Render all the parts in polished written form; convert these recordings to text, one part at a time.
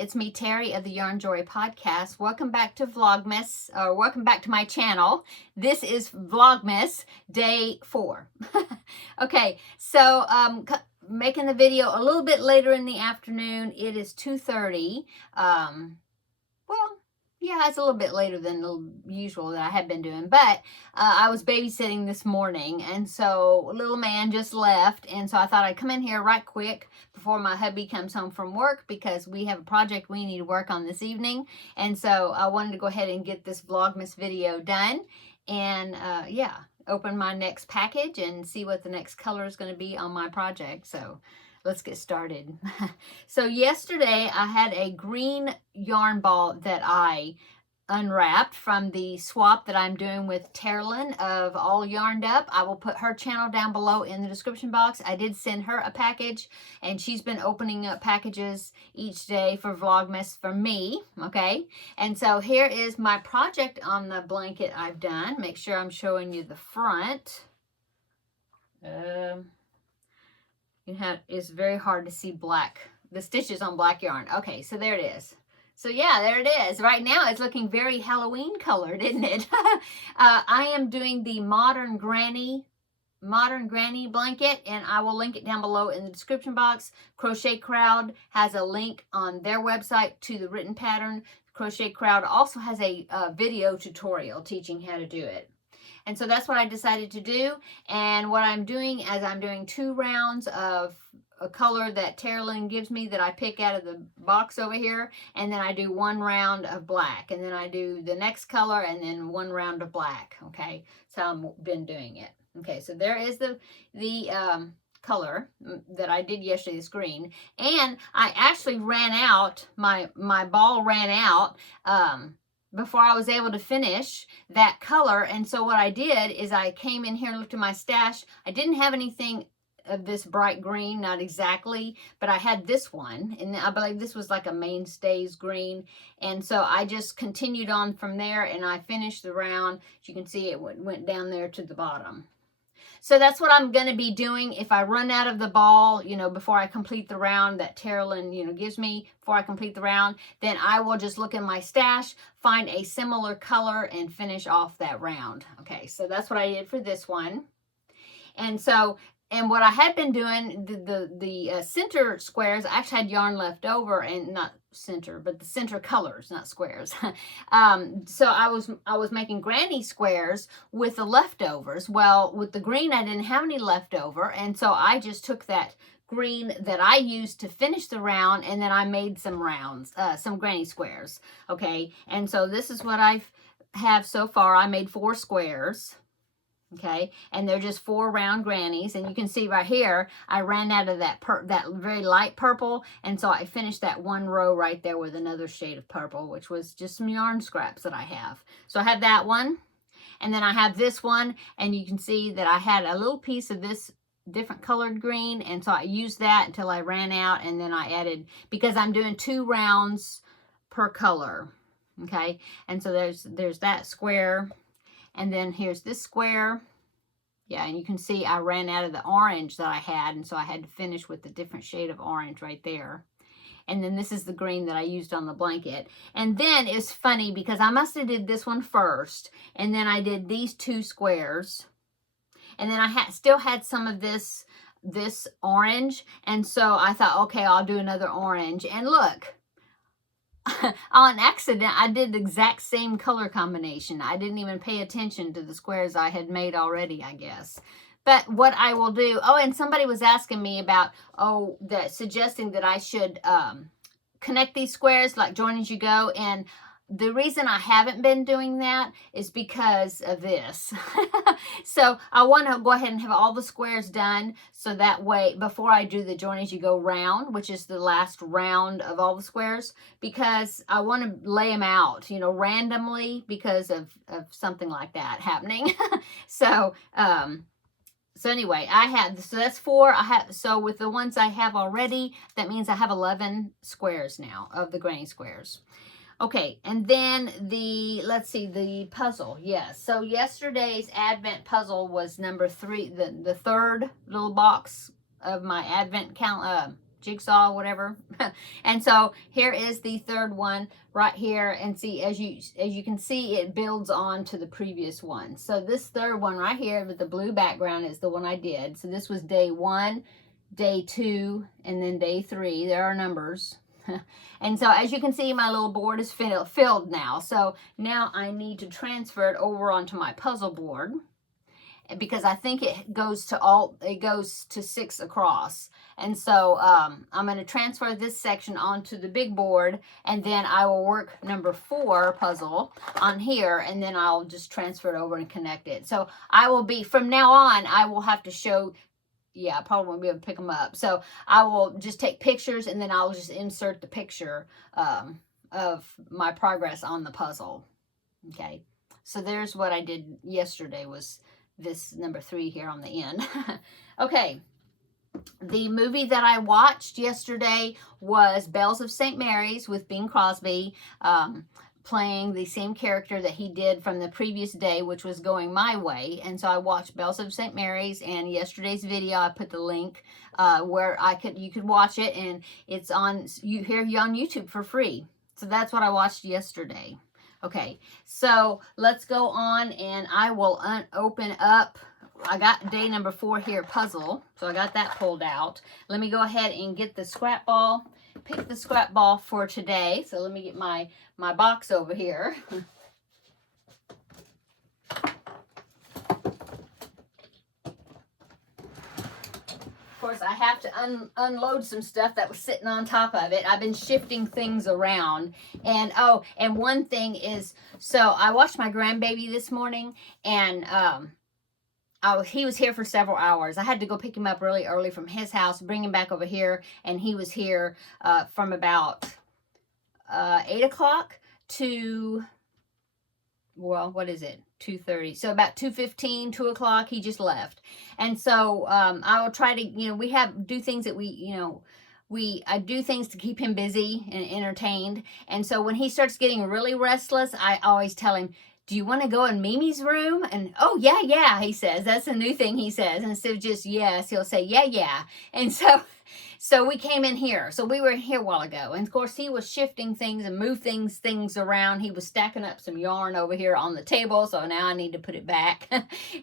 It's me, Terri of the Yarn Joy podcast. Welcome back to Vlogmas, or welcome back to my channel. This is Vlogmas Day 4. Okay, so making the video a little bit later in the afternoon. It is 2:30. Well, yeah, it's a little bit later than the usual that I had been doing, but I was babysitting this morning, and so little man just left, and so I thought I'd come in here right quick before my hubby comes home from work, because we have a project we need to work on this evening, and so I wanted to go ahead and get this Vlogmas video done, and yeah, open my next package and see what the next color is going to be on my project. So let's get started. So yesterday I had a green yarn ball that I unwrapped from the swap that I'm doing with Taralynn of All Yarned Up. I will put her channel down below in the description box. I did send her a package, and she's been opening up packages each day for Vlogmas for me, okay? And so here is my project on the blanket I've done. Make sure I'm showing you the front. It's very hard to see the stitches on black yarn. Okay, so there it is. So yeah, there it is. Right now it's looking very Halloween colored, isn't it? I am doing the Modern Granny blanket, and I will link it down below in the description box. Crochet Crowd has a link on their website to the written pattern. Crochet Crowd also has a video tutorial teaching how to do it. And so that's what I decided to do. And what I'm doing is I'm doing 2 rounds of a color that Taralynn gives me that I pick out of the box over here. And then I do 1 round of black. And then I do the next color and then 1 round of black. Okay, so I've been doing it. Okay, so there is the color that I did yesterday, this green. And I actually ran out, my ball ran out before I was able to finish that color. And so what I did is I came in here and looked at my stash. I didn't have anything of this bright green, not exactly, but I had this one, and I believe this was like a mainstays green. And so I just continued on from there, and I finished the round. As you can see, it went down there to the bottom. So that's what I'm going to be doing. If I run out of the ball, before I complete the round that Taralynn, gives me before I complete the round, then I will just look in my stash, find a similar color, and finish off that round. Okay, so that's what I did for this one. And what I had been doing, the center squares, I actually had yarn left over, and not center, but the center colors, not squares. So I was making granny squares with the leftovers. Well, with the green, I didn't have any leftover, and so I just took that green that I used to finish the round, and then I made some rounds, some granny squares. Okay, and so this is what I have so far. I made 4 squares. Okay, and they're just 4 round grannies, and you can see right here I ran out of that very light purple, and so I finished that 1 row right there with another shade of purple, which was just some yarn scraps that I have. So I have that one, and then I have this one, and you can see that I had a little piece of this different colored green, and so I used that until I ran out, and then I added, because I'm doing 2 rounds per color. Okay, and so there's that square. And then here's this square. Yeah, and you can see I ran out of the orange that I had, and so I had to finish with the different shade of orange right there. And then this is the green that I used on the blanket. And then it's funny because I must have did this one first, and then I did these 2 squares. And then I still had some of this orange, and so I thought, okay, I'll do another orange. And look, on accident, I did the exact same color combination. I didn't even pay attention to the squares I had made already, I guess. But what I will do, and somebody was asking me about, suggesting that I should connect these squares, like join as you go, and the reason I haven't been doing that is because of this. So I want to go ahead and have all the squares done, so that way before I do the join as you go round, which is the last round of all the squares, because I want to lay them out, randomly, because of something like that happening. So anyway, so that's 4. So with the ones I have already, that means I have 11 squares now of the granny squares. Okay, and then let's see, the puzzle. Yes, so yesterday's Advent puzzle was number 3, the 3rd little box of my Advent jigsaw, whatever. And so here is the third one right here, and see, as you can see, it builds on to the previous one. So this third one right here with the blue background is the one I did. So this was day 1, day 2, and then day 3. There are numbers. And so as you can see, my little board is filled now. So now I need to transfer it over onto my puzzle board, because I think it goes to 6 across. And so I'm going to transfer this section onto the big board, and then I will work number 4 puzzle on here, and then I'll just transfer it over and connect it. So I will be, from now on, I will have to show, yeah, I probably won't be able to pick them up. So I will just take pictures, and then I'll just insert the picture of my progress on the puzzle. Okay, so there's what I did yesterday, was this number 3 here on the end. Okay, the movie that I watched yesterday was Bells of St. Mary's with Bing Crosby, playing the same character that he did from the previous day, which was Going My Way. And so I watched Bells of St. Mary's, and yesterday's video, I put the link where you could watch it, and it's on YouTube for free. So that's what I watched yesterday. Okay, so let's go on, and I will open up. I got day number 4 here, puzzle. So I got that pulled out. Let me go ahead and get the scrap ball. Pick the scrap ball for today. So let me get my box over here. Of course, I have to unload some stuff that was sitting on top of it. I've been shifting things around. And oh, and one thing is, so I watched my grandbaby this morning, and he was here for several hours. I had to go pick him up really early from his house, bring him back over here, and he was here from about 8 o'clock to, well, what is it? 2:30. So about 2:15, 2 o'clock, he just left. And so I will try to, we do things that I do things to keep him busy and entertained. And so when he starts getting really restless, I always tell him, do you want to go in Mimi's room? And, oh, yeah, he says. That's a new thing he says. Instead of just yes, he'll say, yeah. And so we came in here. So we were here a while ago. And, of course, he was shifting things and moving things around. He was stacking up some yarn over here on the table. So now I need to put it back.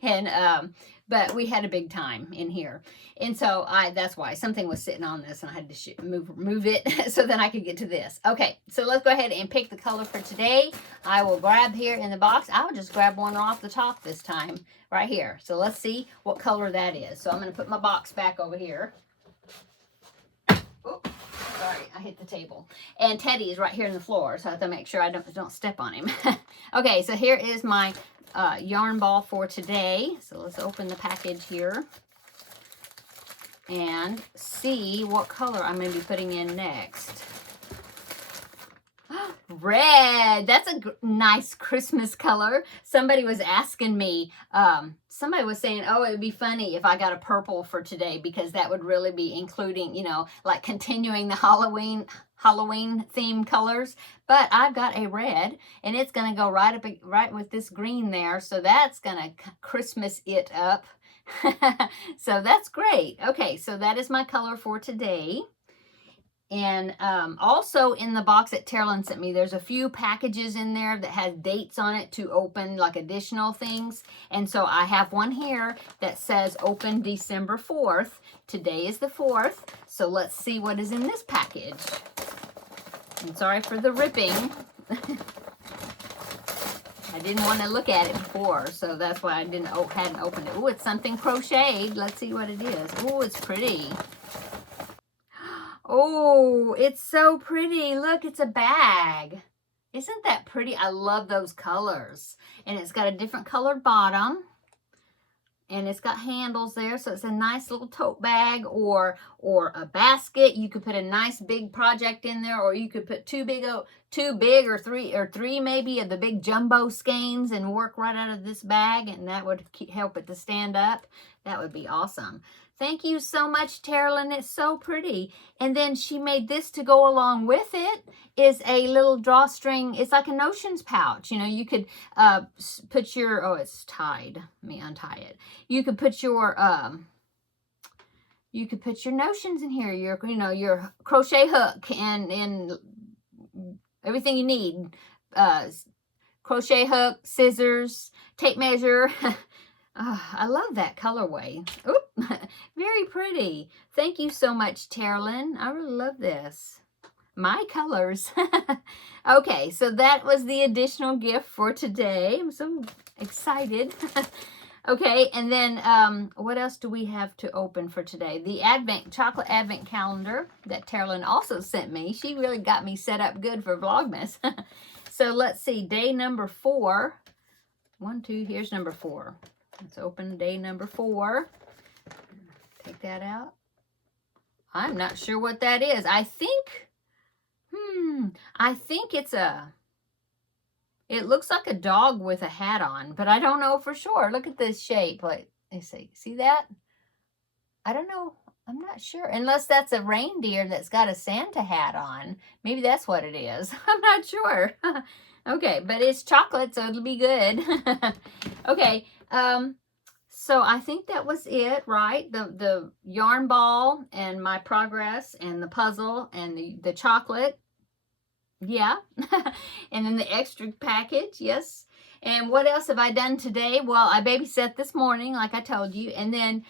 And but we had a big time in here. And so that's why something was sitting on this, and I had to move it so then I could get to this. Okay, so let's go ahead and pick the color for today. I will grab here in the box. I'll just grab one off the top this time right here. So let's see what color that is. So I'm going to put my box back over here. Oh, sorry, I hit the table. And Teddy is right here on the floor, so I have to make sure I don't step on him. Okay, so here is my yarn ball for today. So let's open the package here and see what color I'm going to be putting in next. Red. That's a nice Christmas color. Somebody was asking me, somebody was saying, oh, it would be funny if I got a purple for today, because that would really be including, like continuing the Halloween themed colors. But I've got a red, and it's going to go right with this green there. So that's going to Christmas it up. So that's great. Okay, so that is my color for today. And also in the box that Taralynn sent me, there's a few packages in there that has dates on it to open, like additional things. And so I have one here that says open December 4th. Today is the 4th. So let's see what is in this package. I'm sorry for the ripping. I didn't want to look at it before, so that's why I hadn't opened it. Oh, it's something crocheted. Let's see what it is. Oh, it's pretty. Oh, it's so pretty. Look, it's a bag. Isn't that pretty? I love those colors. And it's got a different colored bottom. And it's got handles there, so it's a nice little tote bag or a basket. You could put a nice big project in there, or you could put two big or three maybe of the big jumbo skeins and work right out of this bag, and that would help it to stand up. That would be awesome. Thank you so much, Taralynn. It's so pretty. And then she made this to go along with it, is a little drawstring. It's like a notions pouch. You could put your, oh, it's tied. Let me untie it. You could put your you could put your notions in here, your, you know, your crochet hook and everything you need. Crochet hook, scissors, tape measure. I love that colorway. Oop, very pretty. Thank you so much, Taralynn. I really love this. My colors. Okay, so that was the additional gift for today. I'm so excited. Okay, and then what else do we have to open for today? The chocolate advent calendar that Taralynn also sent me. She really got me set up good for Vlogmas. So let's see, day number 4. 1, 2, here's number 4. Let's open day number 4. Take that out. I'm not sure what that is. I think it's it looks like a dog with a hat on, but I don't know for sure. Look at this shape. Like, let's see that? I don't know. I'm not sure. Unless that's a reindeer that's got a Santa hat on. Maybe that's what it is. I'm not sure. Okay, but it's chocolate, so it'll be good. Okay, so I think that was it, right? The yarn ball and my progress and the puzzle and the chocolate. Yeah. And then the extra package, yes. And what else have I done today? Well, I babysat this morning, like I told you. And then,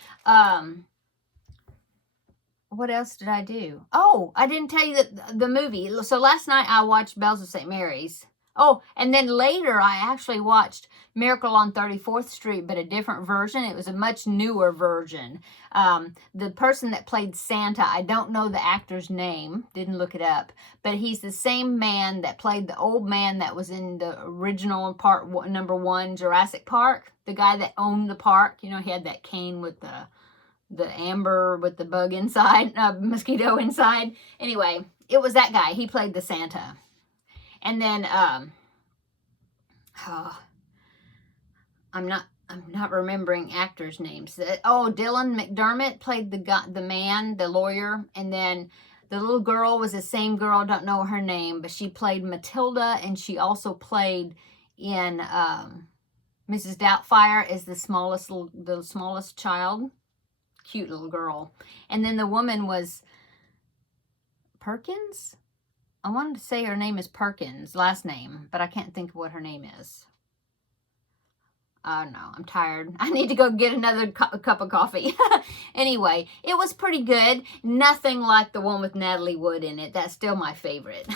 what else did I do? Oh, I didn't tell you that the movie. So last night I watched Bells of St. Mary's. Oh, and then later I actually watched Miracle on 34th Street, but a different version. It was a much newer version. The person that played Santa, I don't know the actor's name, didn't look it up, but he's the same man that played the old man that was in the original number 1 Jurassic Park. The guy that owned the park, you know, he had that cane with the amber with the bug inside, mosquito inside. Anyway, it was that guy. He played the Santa. And then, I'm not remembering actors' names. Oh, Dylan McDermott played the man, the lawyer. And then the little girl was the same girl, don't know her name, but she played Matilda, and she also played in Mrs. Doubtfire as the smallest child. Cute little girl. And then the woman was Perkins? I wanted to say her name is Perkins, last name, but I can't think of what her name is. I don't know. I'm tired. I need to go get another cup of coffee. Anyway, it was pretty good. Nothing like the one with Natalie Wood in it. That's still my favorite.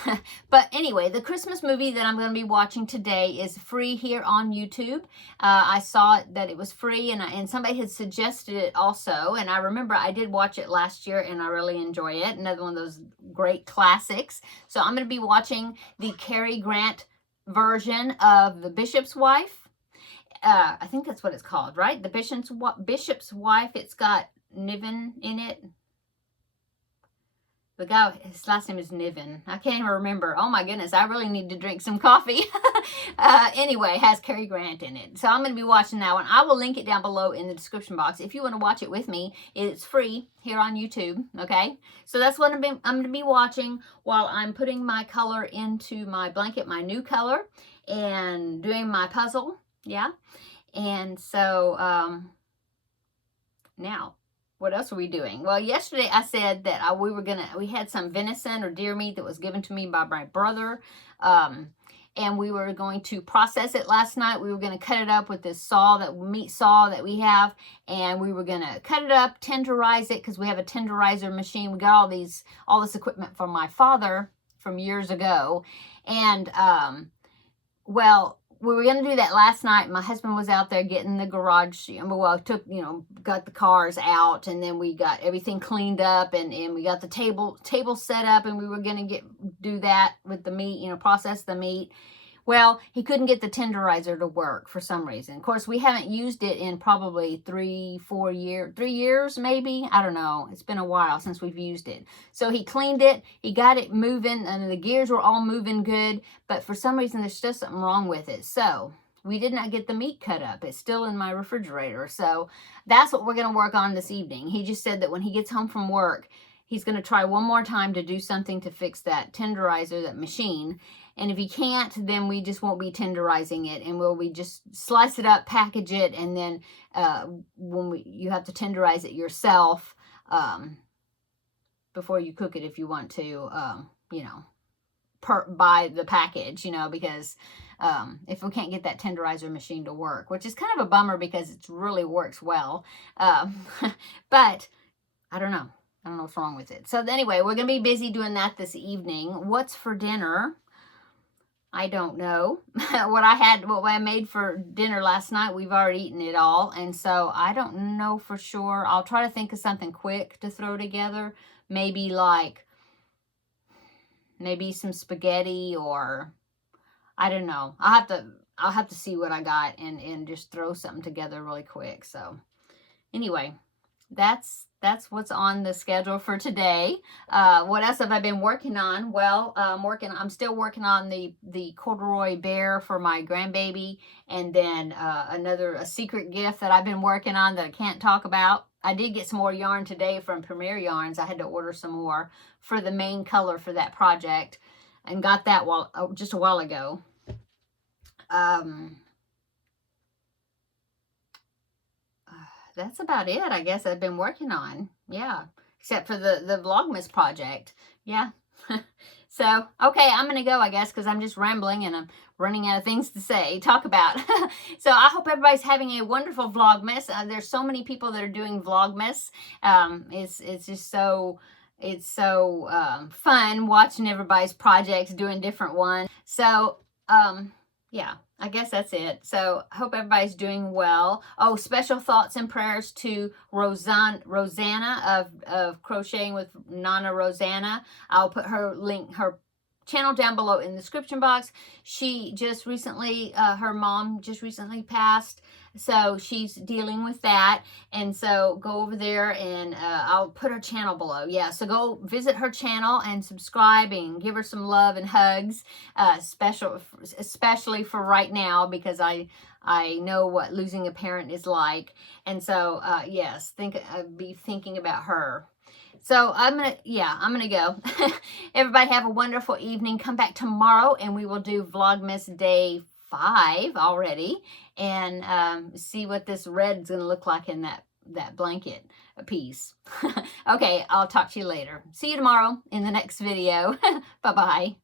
But anyway, the Christmas movie that I'm going to be watching today is free here on YouTube. I saw that it was free, and somebody had suggested it also. And I remember I did watch it last year, and I really enjoy it. Another one of those great classics. So I'm going to be watching the Cary Grant version of The Bishop's Wife. I think that's what it's called, right? The Bishop's Wife. It's got Niven in it. The guy, his last name is Niven. I can't even remember. Oh my goodness, I really need to drink some coffee. Anyway, it has Cary Grant in it. So I'm going to be watching that one. I will link it down below in the description box. If you want to watch it with me, it's free here on YouTube, okay? So that's what I'm going to be watching while I'm putting my color into my blanket, my new color, and doing my puzzle. Yeah. And so, now, what else are we doing? Well, yesterday I said that we had some venison or deer meat that was given to me by my brother. And we were going to process it last night. We were going to cut it up with this meat saw that we have. And we were going to cut it up, tenderize it, because we have a tenderizer machine. We got all this equipment from my father from years ago. And, well, we were going to do that last night. My husband was out there getting the garage, got the cars out, and then we got everything cleaned up, and we got the table set up, and we were going to do that with the meat, process the meat. Well, he couldn't get the tenderizer to work for some reason. Of course, we haven't used it in probably 3 years maybe. I don't know. It's been a while since we've used it. So he cleaned it. He got it moving, and the gears were all moving good. But for some reason, there's still something wrong with it. So we did not get the meat cut up. It's still in my refrigerator. So that's what we're going to work on this evening. He just said that when he gets home from work, he's going to try one more time to do something to fix that tenderizer, that machine. And if he can't, then we just won't be tenderizing it, and we just slice it up, package it, and then you have to tenderize it yourself. before you cook it if you want to, you know, buy the package, you know, because if we can't get that tenderizer machine to work, which is kind of a bummer because it really works well. But I don't know. I don't know what's wrong with it. So anyway, we're going to be busy doing that this evening. What's for dinner? I don't know. What I made for dinner last night, we've already eaten it all. And so I don't know for sure. I'll try to think of something quick to throw together. Maybe some spaghetti, or I don't know. I'll have to see what I got and just throw something together really quick. So anyway, that's what's on the schedule for today. What else have I been working on? Well, I'm still working on the corduroy bear for my grandbaby, and then a secret gift that I've been working on that I can't talk about. I did get some more yarn today from Premier Yarns. I had to order some more for the main color for that project, and got that just a while ago. That's about it, I guess, I've been working on. Yeah, except for the Vlogmas project. Yeah. So, okay, I'm going to go, I guess, because I'm just rambling and I'm running out of things to talk about. So I hope everybody's having a wonderful Vlogmas. There's so many people that are doing Vlogmas. It's just so... It's so fun watching everybody's projects, doing different ones. So, yeah, I guess that's it. So, I hope everybody's doing well. Oh, special thoughts and prayers to Rosanna of Crocheting with Nonna Rosanna. I'll put her channel down below in the description box. She just recently, her mom just recently passed, so she's dealing with that, and so go over there and I'll put her channel below. Yeah, so go visit her channel and subscribe and give her some love and hugs, especially for right now, because I know what losing a parent is like, and so yes, be thinking about her. So I'm gonna go. Everybody have a wonderful evening. Come back tomorrow and we will do Vlogmas Day 5 already, and see what this red's gonna look like in that blanket piece. Okay, I'll talk to you later. See you tomorrow in the next video. Bye-bye.